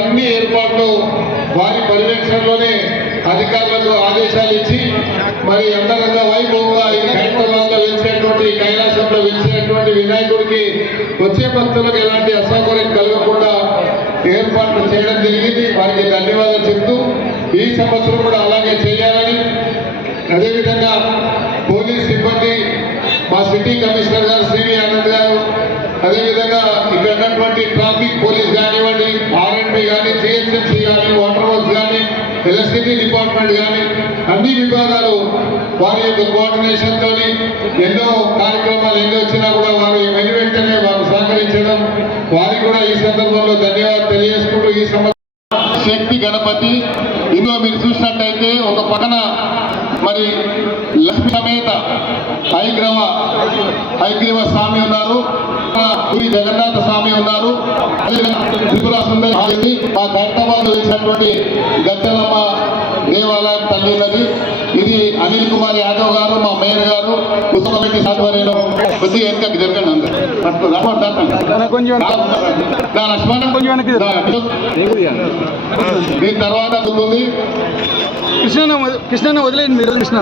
అన్ని ఏర్పాట్లు వారి పర్యవేక్షణలోనే అధికారులకు ఆదేశాలు ఇచ్చి మరి అంతరంగ వైభవంగా ఈ హైదరాబాద్లో వెలిసినటువంటి కైలాసంలో వెలిసినటువంటి వినాయకుడికి వచ్చే భక్తులకు ఎలాంటి అసౌకర్యం కలగకుండా ఏర్పాట్లు చేయడం జరిగింది. వారికి ధన్యవాదాలు చెప్తూ ఈ సంవత్సరం కూడా అలాగే చేయాలని, అదేవిధంగా పోలీస్ సిబ్బంది మా సిటీ కమిషనర్ గారు శ్రీవి ఆనంద్ గారు, అదేవిధంగా ఇక్కడ ఉన్నటువంటి ట్రాఫిక్ పోలీస్ కానివ్వండి, ఆర్ఎండ్బి కానీ, జిహెచ్ఎంసీ కానీ, వాటర్ వర్క్స్ కానీ, ఎలక్ట్రిసిటీ డిపార్ట్మెంట్ కానీ అన్ని విభాగాలు వారి యొక్క కోఆర్డినేషన్తో ఎన్నో కార్యక్రమాలు ఎన్ని వచ్చినా కూడా వారు వెంటనే వారు సహకరించడం, వారికి కూడా ఈ సందర్భంలో ధన్యవాదాలు తెలియజేసుకుంటూ ఈ సంవత్సరం శక్తి గణపతి ఇందులో మీరు చూసినట్టయితే ఒక పక్కన మరి లక్ష్మీ సమేత హైగ్రీవ స్వామి ఉన్నారు, పూరి జగన్నాథ స్వామి ఉన్నారు, త్రిపుర సుందరి మా హైదరాబాద్ వచ్చినటువంటి గద్దెలమ్మ దేవాలయం తల్లి ఉన్నది. ఇది అనిల్ కుమార్ యాదవ్ గారు, మా మేయర్ గారు, ఉత్తమ కమిటీ ఆధ్వర్యంలో కొద్దిగా వెనకకి జరగండి. దీని తర్వాత ఉంటుంది కృష్ణ వదిలేదు మీరు కృష్ణ